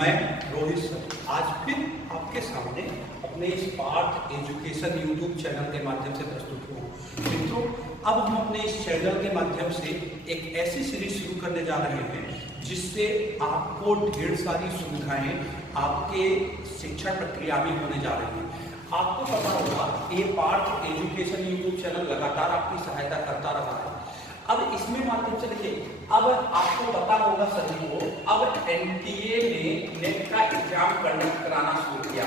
मैं रोहित सर आज फिर आपके सामने अपने इस पार्थ एजुकेशन यूट्यूब चैनल के माध्यम से प्रस्तुत हूँ। मित्रों, अब हम अपने इस चैनल के माध्यम से एक ऐसी सीरीज शुरू करने जा रहे हैं जिससे आपको ढेर सारी सुविधाएं आपके शिक्षा प्रक्रिया में होने जा रही हैं। आपको पता होगा ये पार्थ एजुकेशन यूट्यूब चैनल लगातार आपकी सहायता करता रहा है। अब इसमें माध्यम से देखिए, अब आपको पता होगा सभी को, अब एनटीए ने नेट का एग्जाम कंडक्ट कराना शुरू किया।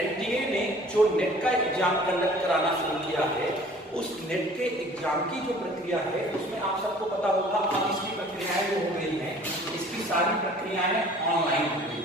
एनटीए ने जो नेट का एग्जाम कंडक्ट कराना शुरू किया है, उस नेट के एग्जाम की जो प्रक्रिया है उसमें आप सबको पता होगा अब इसकी प्रक्रियाएं जो हो गई हैं, इसकी सारी प्रक्रियाएं ऑनलाइन हो गई।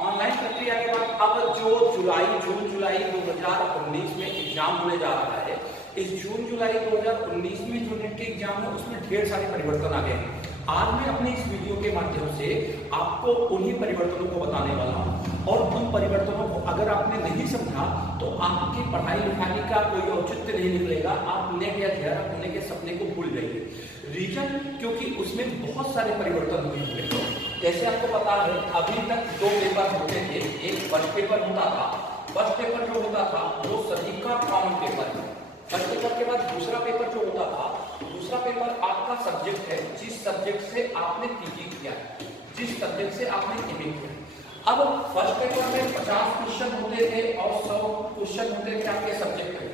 ऑनलाइन प्रक्रिया के बाद अब जो जून जुलाई 2019 में एग्जाम होने जा रहा है, इस जून जुलाई 2019 में जो नेट के एग्जाम है उसमें ढेर सारे परिवर्तन आ गए हैं। आज मैं अपने इस वीडियो के माध्यम से आपको उन्हीं परिवर्तनों को बताने वाला हूं, और उन परिवर्तनों को अगर आपने नहीं समझा तो आपकी पढ़ाई लिखाई का कोई औचित्य नहीं निकलेगा। आप नेट या जेआरएफ होने के सपने को भूल जाइए। रीजन क्योंकि उसमें बहुत सारे परिवर्तन हुए हैं। जैसे आपको पता है, अभी तक दो पेपर होते थे, एक फर्स्ट पेपर होता था। फर्स्ट पेपर जो होता था वो सभी का कॉमन पेपर है। फर्स्ट पेपर के बाद दूसरा पेपर जो होता था, दूसरा पेपर आपका सब्जेक्ट है, जिस सब्जेक्ट से आपने पीजी किया, जिस सब्जेक्ट से आपने एमए किया। अब फर्स्ट पेपर में 50 क्वेश्चन होते थे और 100 क्वेश्चन होते थे आपके सब्जेक्ट में।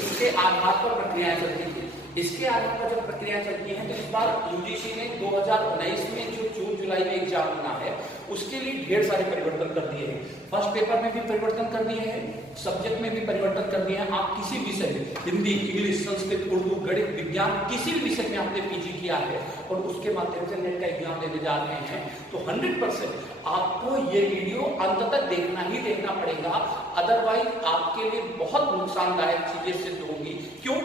इसके आधार पर प्रक्रियाएं चलती थी। इसके आधार पर जब प्रक्रिया चलती है तो इस बार यूजीसी ने 2019 में जो जून जुलाई में एग्जाम होना है उसके लिए ढेर सारे परिवर्तन कर दिए हैं। फर्स्ट पेपर में भी परिवर्तन कर दिए हैं, सब्जेक्ट में भी परिवर्तन कर दिए हैं। आप किसी विषय में, हिंदी, इंग्लिश, संस्कृत, उर्दू, गणित, विज्ञान, किसी भी विषय में आपने पीजी किया है और उसके माध्यम से नेट का एग्जाम देने जा रहे हैं तो 100% आपको ये वीडियो अंत तक देखना ही देखना पड़ेगा। अदरवाइज आपके लिए बहुत नुकसानदायक चीजें सिद्ध होंगी। क्यों?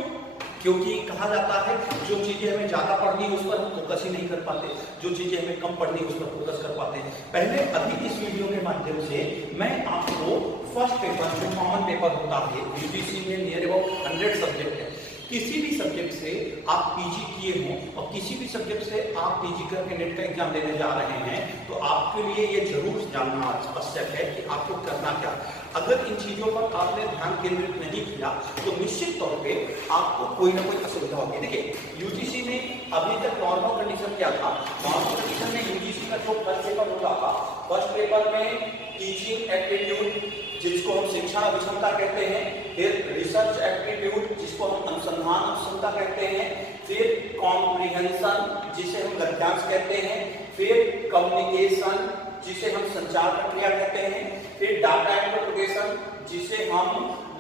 क्योंकि कहा जाता है जो चीजें हमें ज्यादा पढ़नी है उस पर हम फोकस ही नहीं कर पाते, जो चीजें हमें कम पढ़नी है उस पर फोकस कर पाते हैं। पहले अभी इस वीडियो के माध्यम से मैं आपको फर्स्ट पेपर जो कॉमन पेपर होता है, यूजीसी में नियर अबाउट 100 सब्जेक्ट है, किसी भी सब्जेक्ट से आप पीजी किए हों और किसी भी सब्जेक्ट से आप पीजी करके नेट का एग्जाम देने जा रहे हैं तो आपके लिए ये जरूर जानना आवश्यक है कि आपको करना क्या। अगर इन चीजों पर आपने ध्यान केंद्रित नहीं किया तो निश्चित तौर पे आपको कोई ना कोई असुविधा होगी। देखिए, यूजीसी ने अभी तक नॉर्मल कंडीशन क्या था? नॉर्मल कंडीशन में यूजीसी का जो फर्स्ट पेपर होता था, फर्स्ट पेपर में टीचिंग एप्टीट्यूड जिसको हम शिक्षा अभिक्षमता कहते हैं, फिर रिसर्च एप्टीट्यूड जिसको हम अनुसंधान अभिक्षमता कहते हैं, फिर कॉम्प्रिहेंशन जिसे हम गद्यांश कहते हैं, फिर कम्युनिकेशन जिसे हम संचार प्रक्रिया कहते हैं, फिर डाटा इंटरप्रिटेशन जिसे हम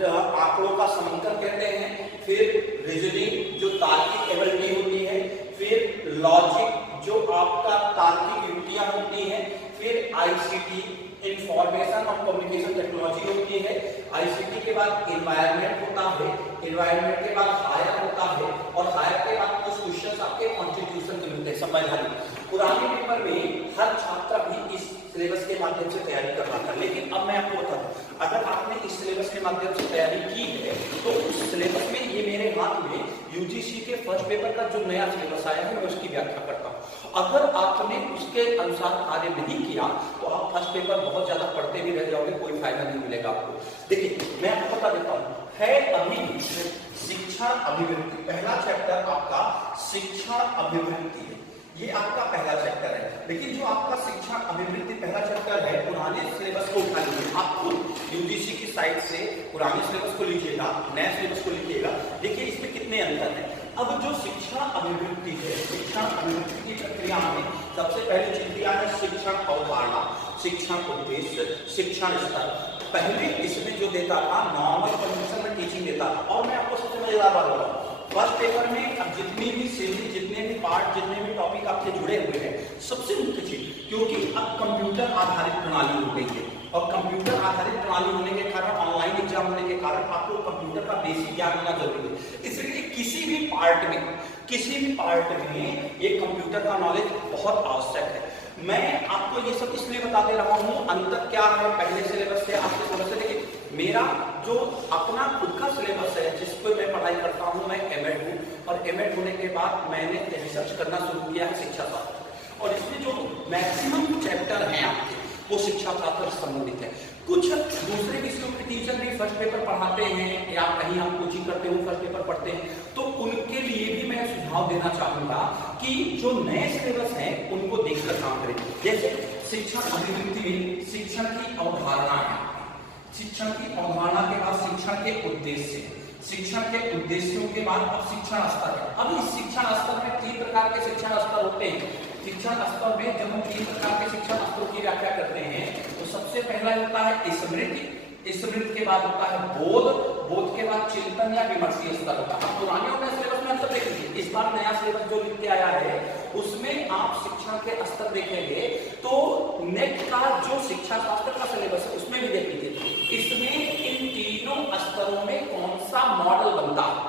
आंकड़ों का समंकन कहते हैं, फिर रीजनिंग जो तार्किक एबिलिटी होती है, फिर लॉजिक जो आपका तार्किक युक्तियां होती हैं, फिर आईसीटी इंफॉर्मेशन और कम्युनिकेशन टेक्नोलॉजी होती है। आईसीटी के बाद एनवायरनमेंट होता है, एनवायरनमेंट के बाद हायर होता है और हायर के बाद कुछ क्वेश्चंस आपके कॉन्स्टिट्यूशन के मिलते हैं, संवैधानिक। पुराने पेपर में हर छात्र भी इस सिलेबस के माध्यम से तैयारी कर रहा था, लेकिन अब मैं आपको बता दूं, अगर आपने इस सिलेबस के माध्यम से तैयारी की है तो उस सिलेबस में ये मेरे हाथ में यूजीसी के फर्स्ट पेपर का जो नया सिलेबस आया है मैं उसकी व्याख्या करता हूँ। अगर आपने उसके अनुसार कार्य नहीं किया तो आप फर्स्ट पेपर बहुत ज्यादा पढ़ते भी रह जाओगे, कोई फायदा नहीं मिलेगा आपको। देखिए, मैं आपको बता देता हूँ, है अभी शिक्षा अभिवृत्ति, पहला चैप्टर आपका शिक्षा अभिवृत्ति है, ये आपका पहला चैप्टर है। लेकिन जो आपका शिक्षा अभिवृत्ति पहला चैप्टर है, पुराने सिलेबस को उठा लीजिए, आप खुद यूजीसी की साइट से पुराने सिलेबस को लीजिएगा, नए सिलेबस को लिखिएगा, देखिए इसमें कितने अंतर हैं। अब जो शिक्षा अभिवृत्ति है, शिक्षा अभिवृत्ति की प्रक्रिया में सबसे पहले चीज दिया है शिक्षण अवधारणा, शिक्षण उद्देश्य, शिक्षण स्तर। पहले इसमें जो देता था नॉर्मल कंडीशन में टीचिंग देता था। और मैं आपको सबसे मजेदार बात बताऊं, फर्स्ट पेपर में अब जितनी भी सीरीज, जितने भी पार्ट, जितने भी टॉपिक आपके जुड़े हुए हैं, सबसे मुख्य चीज, क्योंकि अब कंप्यूटर आधारित प्रणाली हो गई है और कंप्यूटर आधारित प्रणाली होने के कारण, ऑनलाइन एग्जाम होने के कारण आपको कंप्यूटर का बेसिक ज्ञान होना जरूरी है। इसलिए किसी भी पार्ट में ये कंप्यूटर का नॉलेज बहुत आवश्यक है। मैं आपको ये सब इसलिए बता दे रहा हूँ, अंतर क्या है पहले सिलेबस से आपके सिलेबस से। देखिए, मेरा जो अपना खुद का सिलेबस है जिस पर मैं पढ़ाई करता हूँ, मैं एमएड हूँ और एमएड होने के बाद मैंने रिसर्च करना शुरू किया है शिक्षा शास्त्र, और इसमें जो मैक्सिमम चैप्टर हैं आपके वो शिक्षा शास्त्र से संबंधित है। कुछ दूसरे विषयों के टीचर भी फर्स्ट पेपर पढ़ाते हैं या कहीं आप कोचिंग करते हो फर्स्ट पेपर पढ़ते हैं, तो उनके लिए भी मैं सुझाव देना चाहूंगा कि जो नए सिलेबस है उनको देखकर काम करें। जैसे शिक्षण अभिवृद्धि में शिक्षण की अवधारणा है, शिक्षण की अवधारणा के बाद शिक्षण के उद्देश्य, शिक्षण के उद्देश्यों के बाद अब शिक्षण स्तर है। अब इस शिक्षण स्तर में 3 प्रकार के शिक्षण स्तर होते हैं। शिक्षण स्तर में जब हम 3 प्रकार के शिक्षण स्तरों की व्याख्या करते हैं तो सबसे पहला होता है स्मृति, स्मृति के बाद होता है बोध, बोध के बाद चिंतन या विमर्शीय स्तर होता है। पुराने और नए सिलेबस में अंतर देखेंगे, इस बार नया सिलेबस जो लिख के आया है उसमें आप शिक्षण के स्तर देखेंगे तो नेट का जो शिक्षा शास्त्र का सिलेबस है उसमें भी देख लीजिए, इसमें इन तीनों स्तरों में कौन सा मॉडल बनता है,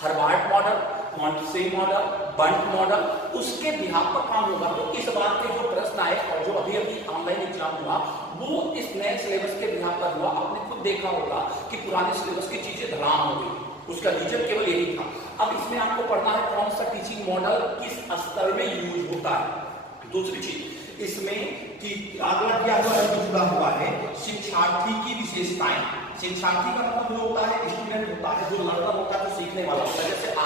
हार्वर्ड मॉडल, मॉन्टेसे मॉडल, बंट मॉडल, उसके बिहार पर काम होगा। तो इस बार के जो प्रश्न आए और जो अभी अभी ऑनलाइन एग्जाम हुआ वो इस नए सिलेबस के बिहार पर हुआ। आपने खुद देखा होगा कि पुराने सिलेबस की चीजें धड़ाम हो गई, उसका रीजन केवल यही था। अब इसमें आपको पढ़ना है कौन सा टीचिंग मॉडल किस स्तर में यूज होता है। दूसरी चीज इसमें कि अगला क्या जुड़ा हुआ है शिक्षार्थी की विशेषताएं। शिक्षार्थी का मतलब जो होता है स्टूडेंट होता है, जो लर्नर होता है, जो सीखने वाला होता है। जैसे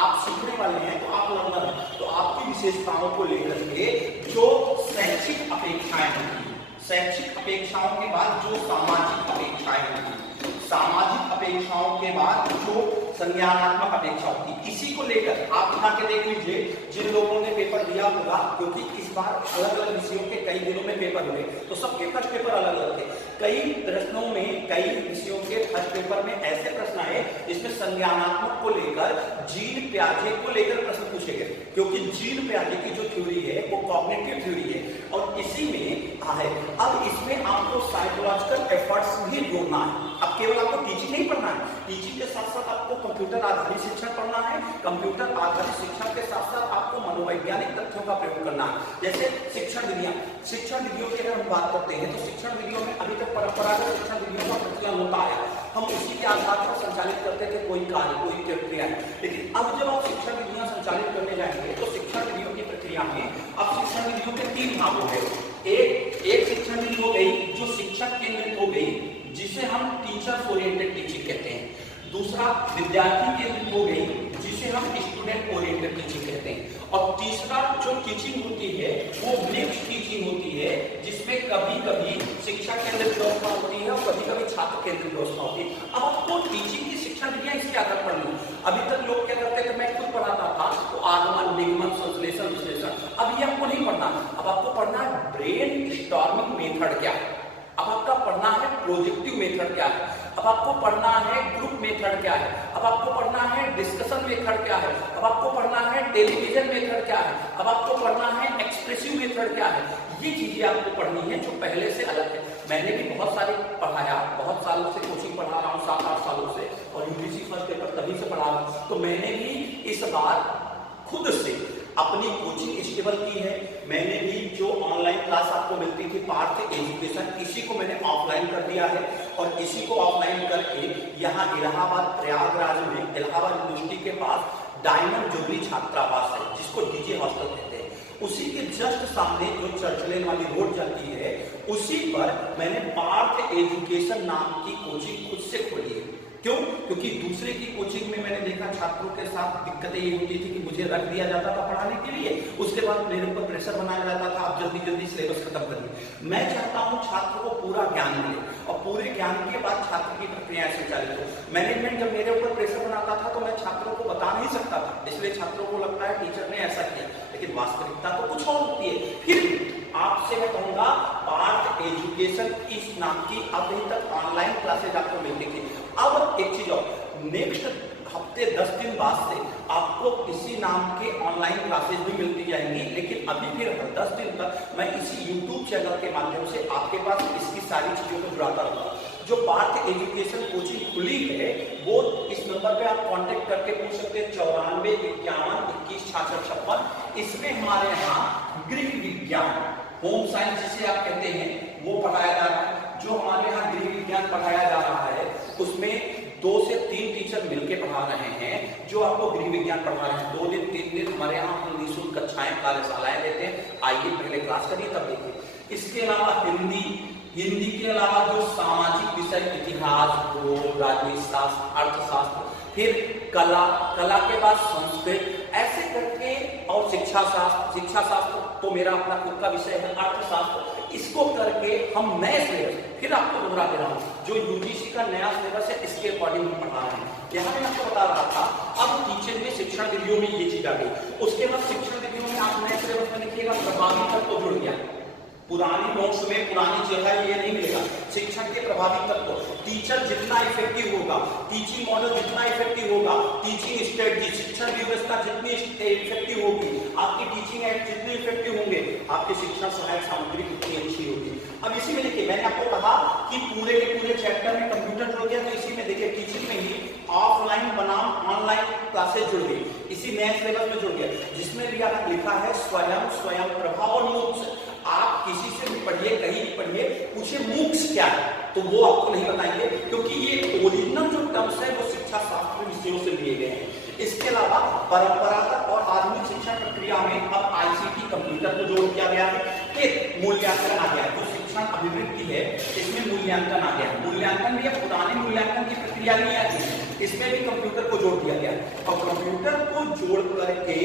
आप सीखने वाले हैं तो आप लर्नर हैं, तो आपकी विशेषताओं को लेकर के जो शैक्षिक अपेक्षाएं होती, शैक्षिक अपेक्षाओं के बाद जो सामाजिक अपेक्षाएं होती, सामाजिक अपेक्षाओं के बाद जो संज्ञानात्मक अपेक्षा होती, इसी को लेकर आप उठा के देख लीजिए जिन लोगों ने पेपर दिया होगा, क्योंकि इस बार अलग अलग विषयों के कई दिनों में पेपर हुए तो सबके फर्स्ट पेपर अलग अलग थे। कई प्रश्नों में कई विषयों के फर्स्ट पेपर में ऐसे प्रश्न आए जिसमें संज्ञानात्मक को लेकर जीन प्याजे को लेकर प्रश्न पूछे गए, क्योंकि जीन प्याजे की जो थ्योरी है वो कॉग्निटिव थ्योरी है और इसी में है। अब इसमें आपको साइकोलॉजिकल एफर्ट्स भी जोड़ना है। अब केवल आपको टीचिंग नहीं पढ़ना है, टीचिंग के साथ साथ आपको कंप्यूटर आधारित शिक्षण पढ़ना है, कंप्यूटर आधारित शिक्षण के साथ साथ आपको मनोवैज्ञानिक तथ्यों का प्रयोग करना है। जैसे शिक्षण विधियां, शिक्षण विधियों की अगर हम बात करते हैं तो शिक्षण विधियों में अभी तक परंपरागत शिक्षण विधियों का प्रचलन होता है, हम उसी के आधार पर संचालित करते थे कोई कार्य कोई प्रक्रिया। लेकिन अब जब आप शिक्षण विधियां संचालित करने जाएंगे तो शिक्षण विधियों की प्रक्रिया में अब शिक्षण विधियों के 3 भाग हो गए। एक शिक्षण विधि हो गई जो शिक्षक केंद्रित हो गई, जिसे हम टीचर ओरिएंटेड टीचिंग कहते हैं। दूसरा विद्यार्थी केंद्रित हो गई, जिसे हम स्टूडेंट ओरिएंटेड टीचिंग कहते हैं। और तीसरा जो टीचिंग होती है वो मिक्स्ड टीचिंग होती है, जिसमें कभी कभी शिक्षक केंद्रित व्यवस्था होती है और कभी कभी छात्र केंद्रित व्यवस्था होती है। अब आपको टीचिंग की शिक्षा विधियां इसके आधार पर पढ़नी। अभी तक लोग क्या करते थे, मैं खुद पढ़ाता था तो आगमन निगमन संश्लेषण विश्लेषण, अब ये आपको नहीं पढ़ना। अब आपको पढ़ना है ब्रेन स्टॉर्मिंग मेथड क्या है, अब आपका पढ़ना है प्रोजेक्टिव मेथड क्या है, अब आपको पढ़ना है ग्रुप मेथड क्या है, अब आपको पढ़ना है डिस्कशन मेथड क्या है, अब आपको पढ़ना है टेलीविजन मेथड क्या है, अब आपको पढ़ना है एक्सप्रेसिव मेथड क्या है। ये चीजें आपको पढ़नी है जो पहले से अलग है। मैंने भी बहुत सारे पढ़ाया, बहुत सालों से कोचिंग पढ़ा रहा हूँ, 7-8 सालों से, और यूजीसी फर्स्ट पेपर तभी से पढ़ा रहा हूँ। तो मैंने भी इस बार खुद से अपनी कोचिंग स्टेबल की है। मैंने भी जो ऑनलाइन क्लास आपको मिलती थी पार्थ एजुकेशन, इसी को मैंने ऑफलाइन कर दिया है और इसी को ऑफलाइन करके यहाँ इलाहाबाद प्रयागराज में इलाहाबाद यूनिवर्सिटी के पास डायमंड जुबली छात्रावास है, जिसको डीजे हॉस्टल कहते हैं, उसी के जस्ट सामने जो चर्च लेन वाली रोड जाती है उसी पर मैंने पार्थ एजुकेशन नाम की कोचिंग खुद से खोली है। क्यों? क्योंकि दूसरे की कोचिंग में मैंने देखा छात्रों के साथ दिक्कतें ये होती थी कि मुझे रख दिया जाता था पढ़ाने के लिए, उसके बाद मेरे ऊपर प्रेशर बनाया जाता था आप जल्दी जल्दी सिलेबस खत्म करिए। मैं चाहता हूँ छात्र को पूरा ज्ञान मिले और पूरे ज्ञान के बाद छात्र की प्रक्रियाएं संचालित हो। मैनेजमेंट जब मेरे ऊपर प्रेशर बनाता था तो मैं छात्रों को बता नहीं सकता था, इसलिए छात्रों को लगता है टीचर ने ऐसा किया, लेकिन वास्तविकता तो कुछ और होती है। फिर आपसे मैं कहूंगा पार्थ एजुकेशन इस नाम की अभी तक ऑनलाइन क्लासेज आपको मिलती थी। अब एक चीज और, नेक्स्ट हफ्ते 10 दिन बाद से आपको इसी नाम के ऑनलाइन क्लासेज भी मिलती जाएंगी, लेकिन अभी फिर 10 दिन तक मैं इसी YouTube चैनल के माध्यम से आपके पास इसकी सारी चीजों को जुड़ाता रहूंगा। जो पार्थ एजुकेशन कोचिंग खुली है वो इस नंबर पे आप कांटेक्ट करके पूछ सकते हैं 94 51 21 66 56। इसमें हमारे यहाँ गृह विज्ञान, होम साइंस जिसे आप कहते हैं, वो पढ़ाया जा रहा है। जो हमारे यहाँ गृह विज्ञान पढ़ाया जा रहा है उसमें 2 से 3 टीचर मिलकर पढ़ा रहे हैं जो आपको गृह विज्ञान पढ़ा रहे हैं। 2 दिन 3 दिन हमारे यहाँ हम निःशुल्क कक्षाएं कार्यशालाएं देते हैं। आइए पहले क्लास करिए तब देखिए। इसके अलावा हिंदी, हिंदी के अलावा जो सामाजिक विषय इतिहास, भूगोल, राजनीति शास्त्र, अर्थशास्त्र, फिर कला, कला के बाद संस्कृत, ऐसे करके, और शिक्षा शास्त्र, शिक्षा शास्त्र तो मेरा अपना खुद का विषय है, अर्थशास्त्र, इसको करके हम नए सिलेबस, फिर आपको दोहरा दे रहा हूँ, जो यूजीसी का नया सिलेबस है इसके अकॉर्डिंग हम पढ़ा रहे हैं। यहाँ मैं आपको बता रहा था, अब टीचर में शिक्षण विधियों में ये चीज आ गई, उसके बाद शिक्षण विधियों में आप नए सिलेबस में लिखिएगा प्रभावी तत्व तो जुड़ गया, पुरानी नोट्स में पुरानी जगह ये नहीं मिलेगा। शिक्षण के प्रभावी तत्व, टीचर जितना इफेक्टिव होगा, टीचिंग मॉडल जितना इफेक्टिव होगा, टीचिंग स्ट्रेटजी, शिक्षण व्यवस्था जितनी इफेक्टिव होगी, आपकी टीचिंग एड जितने इफेक्टिव होंगे, आपकी शिक्षण सहायक सामग्री उतनी अच्छी होगी। अब इसी में देखिए, मैंने आपको कहा कि पूरे के पूरे चैप्टर में कंप्यूटर जुड़ गया, तो इसी में देखिए टीचिंग में ही ऑफलाइन बनाम ऑनलाइन क्लासेस जुड़ गई, इसी नए सिलेबस में जुड़ गया, जिसमें भी आपने लिखा है स्वयं प्रभा और मूक्ष। आप किसी से भी पढ़िए, कहीं भी पढ़िए, पूछे मूक्ष क्या है, तो वो आपको नहीं बताएंगे, क्योंकि ये ओरिजिनल जो टर्म्स है वो शिक्षा शास्त्र विषयों से लिए गए हैं। इसके अलावा परंपरागत और आधुनिक शिक्षण प्रक्रिया में अब आईसीटी कंप्यूटर को जोड़ दिया गया है, फिर मूल्यांकन आ गया है, जो शिक्षण अभिवृत्ति है इसमें मूल्यांकन आ गया है। मूल्यांकन भी अब पुराने मूल्यांकन की प्रक्रिया नहीं आती है, इसमें भी कंप्यूटर को जोड़ दिया गया है, और कंप्यूटर को जोड़ करके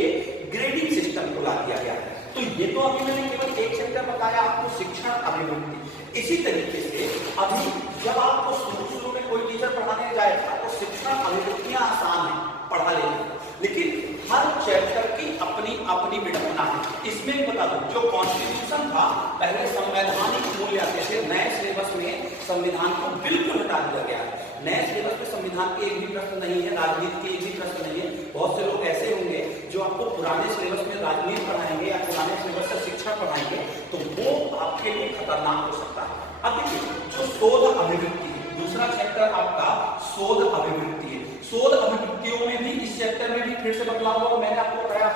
ग्रेडिंग सिस्टम को ला दिया गया है। तो ये तो अभी मैंने केवल एक चैप्टर बताया आपको, शिक्षण अभिवृत्ति। इसी तरीके से अभी जब आपको शुरू में कोई टीचर पढ़ाने जाएगा तो शिक्षण अभिवृत्तियां आसान है, पढ़ा लेंगे, लेकिन हर चैप्टर की अपनी अपनी विडंबना है। इसमें बता दूं, जो कॉन्स्टिट्यूशन था पहले संवैधानिक मूल्य आते थे, नए सिलेबस में संविधान को बिल्कुल हटा दिया गया है। नए सिलेबस में संविधान के एक भी प्रश्न नहीं है, राजनीति के एक भी प्रश्न नहीं है। बहुत से लोग ऐसे होंगे जो आपको पुराने सिलेबस में राजनीति पढ़ाएंगे या पुराने सिलेबस से शिक्षा पढ़ाएंगे, तो वो आपके लिए खतरनाक हो सकता है। अब देखिए, जो शोध अभिवृत्ति, दूसरा चैप्टर आपका शोध अभिवृत्ति है। शोध अभिवृत्तियों में भी, इस चैप्टर में भी फिर से बदलाव हुआ। मैंने आपको बताया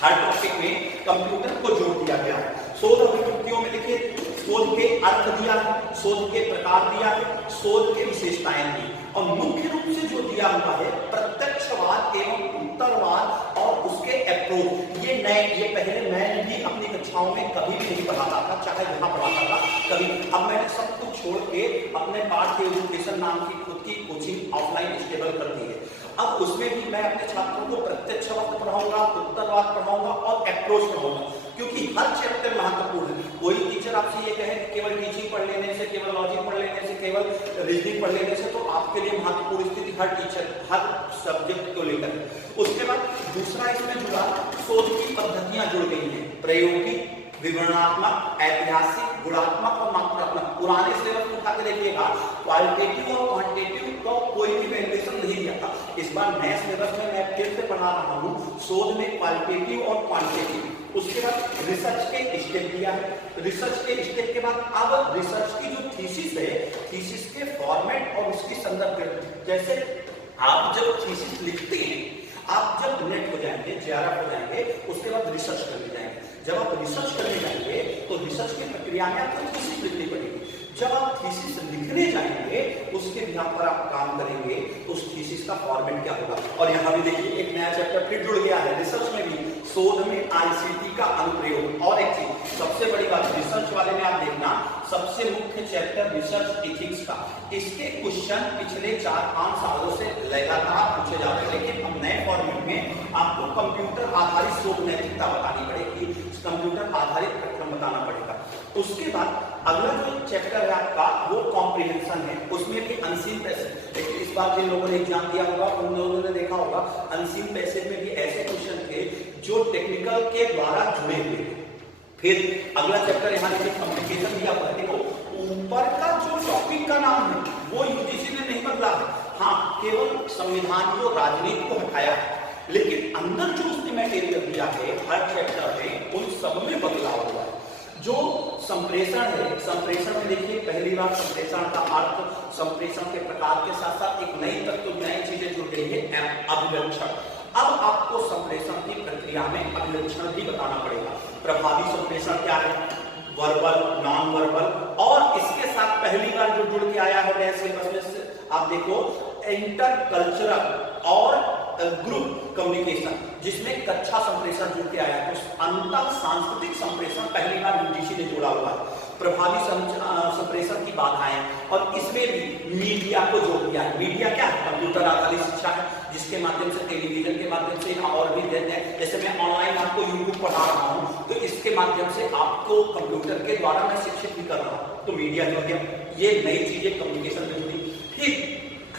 हर टॉपिक में कंप्यूटर को जोड़ दिया गया है। शोध अभिवृत्तियों में देखिए, शोध के अर्थ दिया है, शोध के प्रकार दिया है, शोध के विशेषताएं दी, और मुख्य रूप से जो दिया हुआ है प्रत्यक्षवाद एवं उत्तरवाद और उसके अप्रोच। ये पहले मैंने भी अपनी कक्षाओं में कभी भी नहीं पढ़ाता था, चाहे जहां पढ़ाता था कभी। अब मैंने सब कुछ छोड़ के अपने पार्ट एजुकेशन नाम की खुद की कोचिंग ऑफलाइन स्टेबल कर दी है। अब उसमें भी मैं अपने छात्रों को प्रत्यक्षवाद पढ़ाऊंगा, उत्तरवाद पढ़ाऊंगा और अप्रोच पढ़ाऊंगा, क्योंकि हर चैप्टर महत्वपूर्ण है। कोई टीचर आपसे ये कहे कि केवल टीचिंग पढ़ लेने से, केवल लॉजिक पढ़ लेने से, केवल रीजनिंग पढ़ लेने से, तो आपके लिए महत्वपूर्ण स्थिति हर टीचर हर सब्जेक्ट को लेकर। उसके बाद दूसरा इसमें जुड़ा, शोध की पद्धतियां जुड़ गई हैं, प्रायोगिक, विवरणात्मक, ऐतिहासिक, गुणात्मक और मात्रात्मक। पुराने सिलेबस को उठा के देखिएगा, क्वालिटेटिव और क्वांटिटेटिव तो कोई भी वैल्यूएशन नहीं दिया था। इस बार नए सिलेबस में मैं फिर से पढ़ा रहा हूँ, शोध में क्वालिटेटिव और क्वांटिटेटिव। उसके बाद रिसर्च के स्टेप दिया है, रिसर्च के स्टेप के बाद अब रिसर्च की जो थीसिस है, थीसिस के फॉर्मेट और उसकी संदर्भ। जैसे आप जब थीसिस लिखते हैं, आप जब नेट हो जाएंगे, जेआरएफ हो जाएंगे, उसके बाद रिसर्च करने जाएंगे। जब आप रिसर्च करने जाएंगे तो रिसर्च की प्रक्रिया में आपको थीसिस लिखनी पड़ेगी। जब आप थीसिस लिखने जाएंगे, उसके बिहार पर आप काम करेंगे, तो उस थीसिस का फॉर्मेट क्या होगा। और यहाँ भी देखिए, एक नया चैप्टर फिर जुड़ गया है, रिसर्च में भी शोध में आईसीटी का अनुप्रयोग। और एक चीज सबसे बड़ी बात, रिसर्च वाले में आप देखना, सबसे मुख्य चैप्टर रिसर्च एथिक्स का। इसके क्वेश्चन पिछले 4-5 सालों से लगातार पूछे जा रहे हैं, लेकिन अब नए फॉर्मेट में आपको कंप्यूटर आधारित शोध नैतिकता बतानी पड़ेगी, कंप्यूटर आधारित प्रक्रम बताना पड़ेगा। उसके बाद अगला जो चैप्टर है आपका, वो कॉम्प्रिहेंशन है। उसमें भी अनसीन पैसेज, लेकिन इस बार जिन लोगों ने एग्जाम दिया होगा उन लोगों ने देखा होगा, अनसीन पैसेज में भी ऐसे क्वेश्चन थे जो टेक्निकल के द्वारा जुड़े हुए थे। फिर अगला चैप्टर यहाँ देखिए, कम्युनिकेशन दिया हुआ है। देखो, ऊपर का जो टॉपिक का नाम है वो यूजीसी ने नहीं बदला है, हाँ केवल संविधान को, राजनीति को हटाया है, लेकिन अंदर जो उसने मटेरियल दिया है हर चैप्टर में, उन सब में बदलाव हुआ है। जो संप्रेषण है, संप्रेषण में देखिए पहली बार संप्रेषण का अर्थ, संप्रेषण के प्रकार के साथ साथ एक नई तत्व, नई चीजें जुड़ गई है, अभिलक्षण। अब आपको संप्रेषण की प्रक्रिया में अभिलक्षण भी बताना पड़ेगा। प्रभावी संप्रेषण क्या है, वर्बल, नॉन वर्बल, और इसके साथ पहली बार जो जुड़ के आया है नए सिलेबस में, आप देखो इंटरकल्चरल और ग्रुप कम्युनिकेशन, जिसमें कक्षा संप्रेषण जुड़ के आया। तो अंतर सांस्कृतिक संप्रेषण पहली बार यूजीसी ने जोड़ा हुआ है। प्रभावी संप्रेषण की बाधाएं, और इसमें भी मीडिया को जोड़ दिया है। मीडिया क्या है? कंप्यूटर आधारित शिक्षा है, जिसके माध्यम से, टेलीविजन के माध्यम से और भी देते हैं। जैसे मैं ऑनलाइन आपको यूट्यूब पढ़ा रहा हूँ, तो इसके माध्यम से आपको कंप्यूटर के द्वारा मैं शिक्षित भी कर रहा हूँ, तो मीडिया जो है ये नई चीजें कम्युनिकेशन में जुड़ी। फिर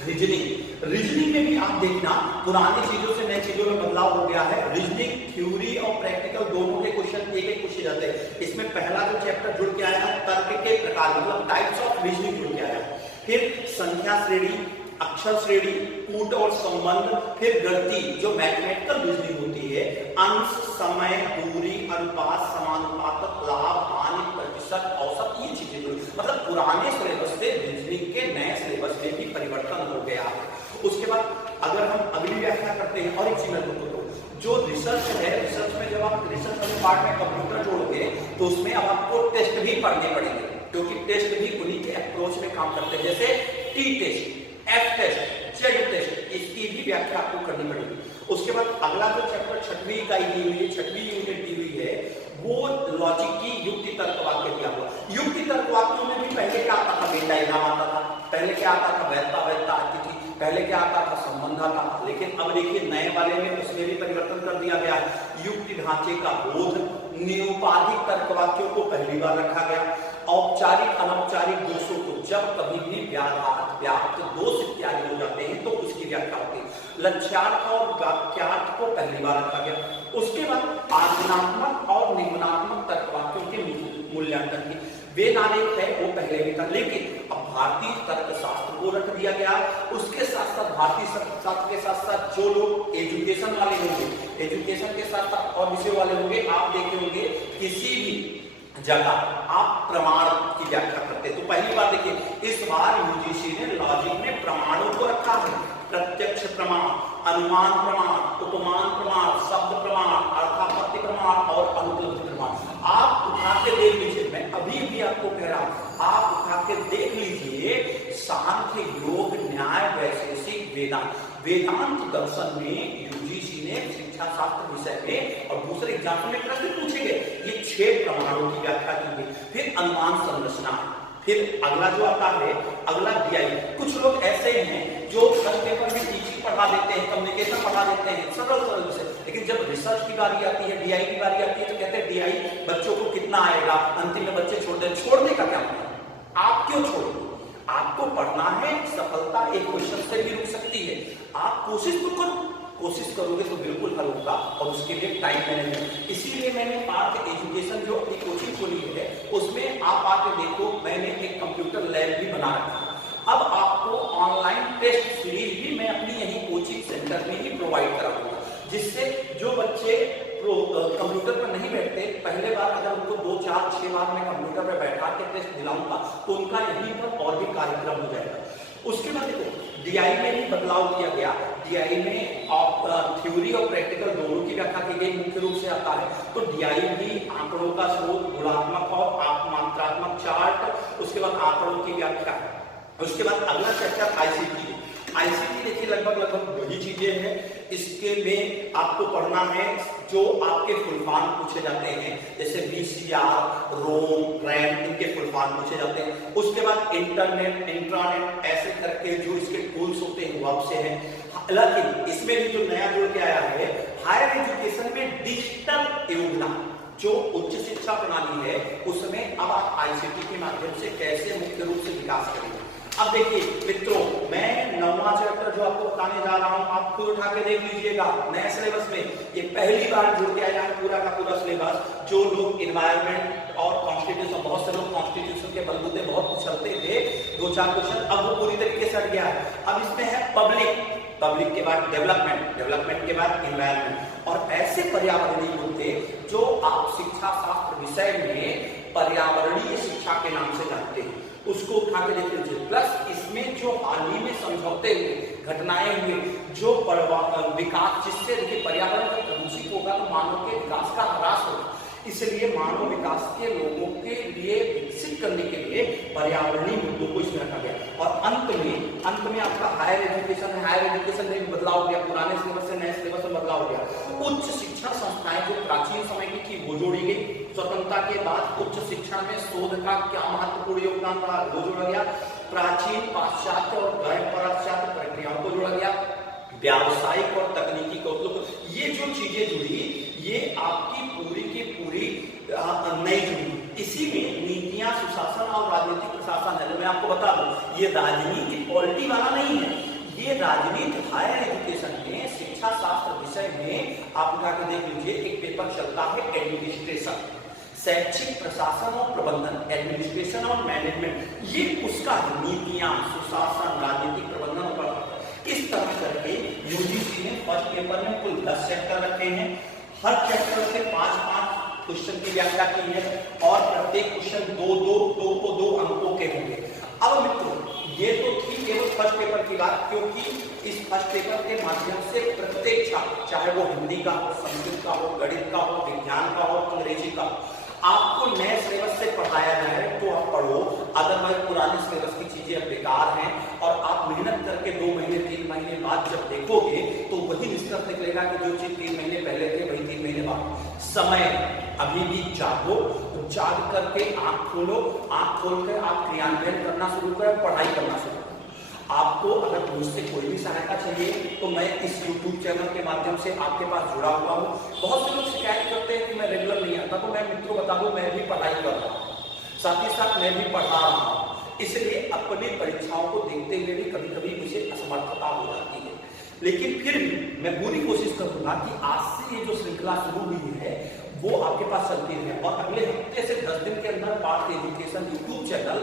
रीजनिंग में भी आप देखना पुरानी चीजों से नई चीजों में बदलाव हो गया है। रीजनिंग थ्योरी और प्रैक्टिकल दोनों के क्वेश्चन एक पूछे जाते हैं। इसमें पहला जो चैप्टर जुड़ के आया है तर्क के प्रकार, मतलब टाइप्स ऑफ रीजनिंग जुड़ के आया है। फिर संख्या श्रेणी, अक्षर श्रेणी, कूट और संबंध, फिर गणिती जो मैथमेटिकल रीजनिंग होती है, अंश, समय, दूरी, अनुपात, समानुपात, लाभ, हानि, प्रतिशत, औसत, ये चीजें जुड़ी। मतलब पुराने सिलेबस से रीजनिंग के नए सिलेबस में भी परिवर्तन हो गया है। उसके बाद अगर हम अगली व्याख्या करते हैं, और एक चीज मैं तो जो रिसर्च है, रिसर्च में जब आप रिसर्च वाले पार्ट में कंप्यूटर जोड़ोगे तो उसमें अब आपको टेस्ट भी पढ़ने पड़ेंगे, क्योंकि टेस्ट भी उन्हीं के अप्रोच में काम करते हैं। जैसे T test, F test, Z test, इसकी भी व्याख्या आपको करनी पड़ेगी। उसके बाद अगला जो चैप्टर छठवीं इकाई दी हुई है, छठवीं यूनिट दी हुई है, वो लॉजिक की युक्ति तर्क वाक्य दिया हुआ। युक्ति तर्क वाक्यों में भी पहले क्या आता था? वेन डायग्राम आता था, पहले क्या आता था? वैधता आती थी, पहले क्या आता था? संबंध आता था। लेकिन अब देखिए नए वाले में उसमें भी परिवर्तन कर दिया गया है। युक्ति ढांचे का बोध, निरुपाधिक तर्क वाक्यों को पहली बार रखा गया। औपचारिक अनौपचारिक दोषों को, जब कभी भी व्याघात, व्याप्त, दोष इत्यादि हो जाते हैं तो उसकी व्याख्या होती है। लक्ष्यार्थ और वाक्यार्थ को पहली बार रखा गया। उसके बाद आगमनात्मक और निम्नात्मक तर्क वाक्यों के मूल्यांकन की वेन आलेख है, वो पहले भी था, लेकिन अब भारतीय तर्कशास्त्र को रख दिया गया। उसके साथ साथ भारतीय तर्कशास्त्र के साथ साथ जो लोग एजुकेशन वाले होंगे, एजुकेशन के साथ साथ और विषय वाले होंगे, आप देखे होंगे किसी भी जगह आप प्रमाण की व्याख्या करते हैं। तो पहली बार देखिए इस बार यूजीसी ने लॉजिक में प्रमाणों को रखा है। प्रत्यक्ष प्रमाण, अनुमान प्रमाण, उपमान प्रमाण, शब्द प्रमाण, अर्थापत्ति प्रमाण और अनुपलब्धि प्रमाण। आप उठा के देख लीजिए, मैं अभी भी आपको कह रहा हूं, आप उठा के देख लीजिए सांख्य, योग, न्याय, वैशेषिक, वेदांत दर्शन में यूजीसी ने शिक्षा शास्त्र विषय में और दूसरे एग्जाम में प्रश्न पूछे गए। ये 6 प्रमाणों की व्याख्या की गई। फिर अनुमान संरचना है। फिर अगला जो आता है, अगला डीआई। कुछ लोग ऐसे हैं जो फर्स्ट पेपर में टीचिंग पढ़ा देते हैं, कम्युनिकेशन पढ़ा देते हैं, सरल विषय, लेकिन जब रिसर्च की बारी आती है, डीआई की बारी आती है, तो कहते हैं डीआई बच्चों को कितना आएगा, अंतिम में बच्चे छोड़ दें। छोड़ने का क्या मतलब? आप क्यों छोड़ोगे? आपको पढ़ना है, सफलता एक क्वेश्चन से भी रुक सकती है। आप कोशिश तो करो, कोशिश करोगे तो बिल्कुल हल होगा, और उसके लिए टाइम मैनेजमेंट। इसीलिए मैंने पार्थ एजुकेशन जो अपनी कोचिंग खोली है, उसमें आप आके देखो, मैंने एक कंप्यूटर लैब भी बना रखा है। अब आपको ऑनलाइन टेस्ट सीरीज भी मैं अपनी यही कोचिंग सेंटर में ही प्रोवाइड कराऊंगा, जिससे जो बच्चे कंप्यूटर पर नहीं बैठते, पहले बार अगर उनको 2, 4, 6 बार मैं कंप्यूटर पर बैठा के टेस्ट दिलाऊंगा तो उनका यहीं पर और भी कार्यक्रम हो जाएगा। उसके बाद देखो डीआई में भी बदलाव किया गया। डीआई में थ्योरी और प्रैक्टिकल दोनों की व्याख्या की गई, मुख्य रूप से आता है। तो डीआई भी आंकड़ों का स्रोत, गुणात्मक और मात्रात्मक चार्ट, उसके बाद आंकड़ों की व्याख्या। उसके बाद अगला चैप्टर आईसीटी। आईसीटी देखिए लगभग वही चीजें हैं। इसके में आपको पढ़ना है जो आपके फुल फॉर्म पूछे जाते हैं, जैसे वीसीआर, रोम, रैम, इनके फुल फॉर्म पूछे जाते हैं। उसके बाद इंटरनेट, इंट्रानेट, ऐसे करके जो इसके टूल्स होते हैं वो आपसे हैं। हालांकि इसमें भी जो नया जुड़ के आया है, हायर एजुकेशन में डिजिटल योजना, जो उच्च शिक्षा प्रणाली है, उसमें अब आप आईसीटी के माध्यम से कैसे मुख्य रूप से विकास करेंगे। अब देखिए मित्रों, मैं 9वां चैप्टर जो आपको बताने जा रहा हूं, आप खुद उठा के देख लीजिएगा नए सिलेबस में। ये पहली बार जुड़ के आया है पूरा का पूरा सिलेबस। जो लोग एनवायरमेंट और कॉन्स्टिट्यूशन, बहुत से लोग कॉन्स्टिट्यूशन के बलबूते बहुत चलते थे, 2-4 क्वेश्चन, अब वो पूरी तरीके से हट गया है। अब इसमें है पब्लिक के बाद डेवलपमेंट के बाद एनवायरमेंट, और ऐसे पर्यावरणीय मुद्दे जो आप शिक्षा शास्त्र विषय में पर्यावरणीय शिक्षा के नाम से जानते हैं, उसको उठा के देख लीजिए। प्लस इसमें जो हाल ही में समझौते हुए, घटनाएं हुई, जो विकास, जिससे देखिए पर्यावरण जब प्रदूषित होगा तो मानव के विकास का ह्रास होगा। इसलिए मानव विकास के लोगों के लिए विकसित निर्देशित करने के लिए पर्यावरणीय मुद्दों को इसमें रखा गया। और अंत में आपका हायर एजुकेशन है, हायर एजुकेशन में भी बदलाव हो गया, पुराने सिलेबस से नए सिलेबस में बदलाव हो गया। उच्च शिक्षण संस्थाएं जो प्राचीन समय की थी वो जोड़ी गई। स्वतंत्रता के बाद उच्च शिक्षण में शोध का क्या महत्वपूर्ण योगदान रहा वो जोड़ा गया। प्राचीन, पाश्चात्य और गैर पाश्चात्य प्रक्रियाओं को जोड़ा गया। व्यावसायिक और तकनीकी कौशल, ये जो चीजें जुड़ी ये आपकी पूरी की पूरी नई जुड़ी। इसी में नीतियां, सुशासन और राजनीतिक प्रशासन है। मैं आपको बता दूं ये राजनीति पॉलिटी वाला नहीं है, ये राजनीति हायर एजुकेशन में शिक्षा शास्त्र विषय में आप उठा के देख लीजिए, एक पेपर चलता है एडमिनिस्ट्रेशन, शैक्षिक प्रशासन और प्रबंधन, एडमिनिस्ट्रेशन और मैनेजमेंट, ये उसका नीतियां, सुशासन, राजनीतिक प्रबंधन पर। इस तरह करके यूजीसी ने फर्स्ट पेपर में कुल 10 चैप्टर रखे हैं। हर चैप्टर से 5-5 क्वेश्चन की व्याख्या की है और प्रत्येक क्वेश्चन 2 अंकों के होंगे। अब मित्रों ये तो थी केवल फर्स्ट पेपर की बात, क्योंकि इस फर्स्ट पेपर के माध्यम से प्रत्येक छात्र, चाहे वो हिंदी का हो, संस्कृत का हो, गणित का हो, विज्ञान का हो, अंग्रेजी का, आपको नए सिलेबस से पढ़ाया जाए तो आप पढ़ो, अदरवाइज पुराने सिलेबस की चीजें अब बेकार हैं और आप मेहनत करके 2 महीने 3 महीने बाद जब देखोगे तो वही निष्कर्ष निकलेगा कि जो चीज 3 महीने पहले थे वही 3 महीने बाद। समय अभी भी जागो, जाग करके आंख खोलो, आंख खोल कर आप क्रियान्वयन करना शुरू करें, पढ़ाई करना शुरू करें। आपको अगर मुझसे कोई भी सहायता चाहिए तो मैं इस YouTube चैनल के माध्यम से आपके पास जुड़ा हुआ हूँ। बहुत से लोग शिकायत करते हैं कि मैं रेगुलर नहीं आता, तो मैं मित्रों बता दूं मैं भी पढ़ाई कर रहा हूँ, साथ ही साथ मैं भी पढ़ा रहा हूँ। इसलिए अपनी परीक्षाओं को देखते हुए भी कभी कभी मुझे असमर्थता हो जाती है, लेकिन फिर भी मैं पूरी कोशिश करूंगा कि आज से ये जो श्रृंखला शुरू हुई है वो आपके पास चलती है। और अगले हफ्ते से 10 दिन के अंदर पार्थ एजुकेशन YouTube चैनल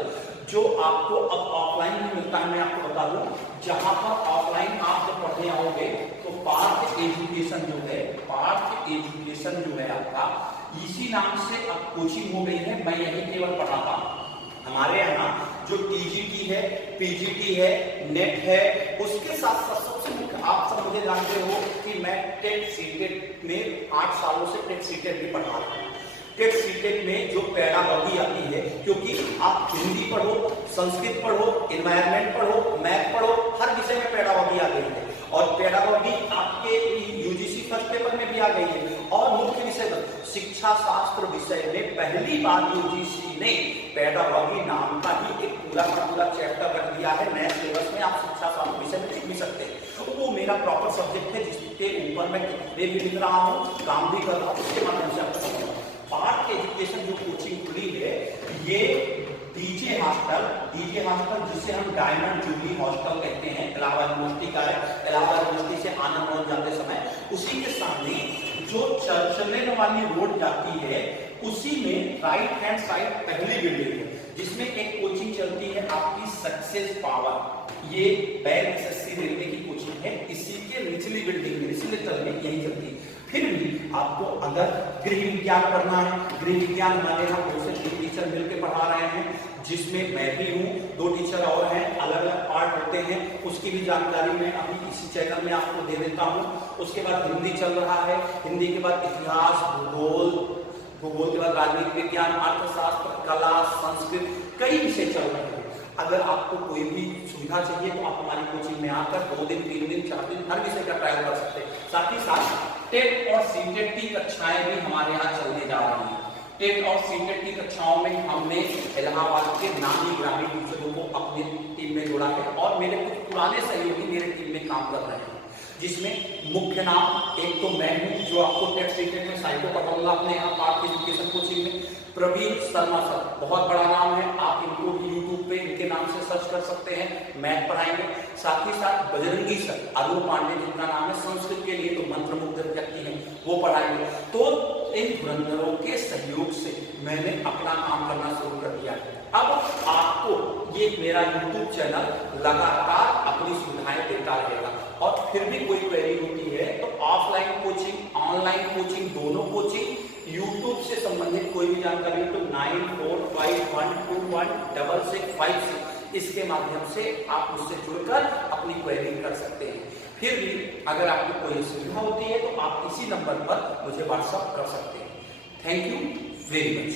जो आपको अब ऑफलाइन भी मिलता है, मैं आपको बता दूं, जहां पर ऑफलाइन आप जब पढ़ने आओगे तो पार्थ एजुकेशन जो है, पार्थ एजुकेशन जो है आपका, इसी नाम से अब कोचिंग हो गई है। मैं यही केवल पढ़ाता हूं। हमारे यहाँ जो टीजीटी है, पीजीटी है, नेट है, उसके साथ साथ सबसे मुख्य आप सब मुझे जानते हो कि मैं टेट सीटेट में 8 सालों से टेट सीटेट भी पढ़ा रहा हूँ। टेट सीटेट में जो पेडागॉजी आती है, क्योंकि आप हिंदी पढ़ो, संस्कृत पढ़ो, एनवायरनमेंट पढ़ो, मैथ पढ़ो, हर विषय में पेडागॉजी आ गई है और पेडागॉजी आपके यूजीसी फर्स्ट पेपर में भी आ गई है। और मुख्य विषय शिक्षा शास्त्र विषय में पहली बार यूजीसी ने पेडागॉजी नाम का ही एक पूरा का पूरा चैप्टर रख दिया है नए सिलेबस में। आप शिक्षा शास्त्र विषय में लिख भी सकते हैं, तो वो मेरा प्रॉपर सब्जेक्ट है जिसके ऊपर मैं किताबें भी लिख रहा हूँ, काम भी कर रहा हूँ, उसके माध्यम से आपको पार्थ एजुकेशन जो कोचिंग खुली है ये डीजे हॉस्टल जिसे हम डायमंड जुबली हॉस्टल कहते हैं, इलाहाबाद यूनिवर्सिटी का है। इलाहाबाद यूनिवर्सिटी से आनंद भवन जाते समय उसी के सामने जो चलने वाली रोड जाती है उसी में राइट हैंड साइड पहली बिल्डिंग है जिसमें एक कोचिंग चलती है आपकी सक्सेस पावर। ये बैंक एसएससी रेलवे की कोचिंग है, इसी के निचली बिल्डिंग में, निचले तल में यही चलती है। फिर भी आपको अगर गृह विज्ञान पढ़ना है, गृह विज्ञान हमारे यहाँ 2 से 3 टीचर मिलकर पढ़ा रहे हैं, जिसमें मैं भी हूँ, 2 टीचर और हैं, अलग अलग पार्ट होते हैं, उसकी भी जानकारी मैं अभी इसी चैनल में आपको दे देता हूँ। उसके बाद हिंदी चल रहा है, हिंदी के बाद इतिहास, भूगोल के बाद राजनीति विज्ञान, अर्थशास्त्र, कला, संस्कृत, कई विषय चल रहे हैं। अगर आपको कोई भी सुविधा चाहिए तो आप हमारी कोचिंग में आकर 2 दिन, 3 दिन, 4 दिन हर विषय का ट्रायल कर सकते हैं। साथ ही साथ टेट और सीटेट की कक्षाएं भी हमारे यहाँ चलने जा रही हैं। टेट और सीटेट की कक्षाओं में हमने इलाहाबाद के नामी ग्रामीण टीचरों को अपनी टीम में जोड़ा है और मेरे कुछ पुराने सहयोगी मेरे टीम में काम कर रहे हैं, जिसमें मुख्य नाम एक तो मैं हूँ जो आपको टेट सीटेट में साइको पढ़ाऊंगा अपने यहाँ पार्थ एजुकेशन कोचिंग में। प्रवीण शर्मा सर बहुत बड़ा नाम है, आप इनको भी यूट्यूब पे इनके नाम से सर्च कर सकते हैं, मैथ पढ़ाएंगे। साथ ही साथ बजरंगी सर, अरुण पांडे जिनका नाम है, संस्कृत के लिए तो मंत्रमुग्ध व्यक्ति हैं, वो पढ़ाएंगे। तो इन धुरंधरों के सहयोग से मैंने अपना काम करना शुरू कर दिया है। अब आपको ये मेरा YouTube चैनल लगातार अपनी सुविधाएं देता रहेगा और फिर भी कोई क्वेरी होती है तो ऑफलाइन कोचिंग, ऑनलाइन कोचिंग, दोनों कोचिंग, YouTube से संबंधित कोई भी जानकारी हो तो 9451216656 इसके माध्यम से आप मुझसे जुड़कर अपनी क्वेरी कर सकते हैं। फिर भी अगर आपको कोई सुविधा होती है तो आप इसी नंबर पर मुझे व्हाट्सएप कर सकते हैं। Thank you very much.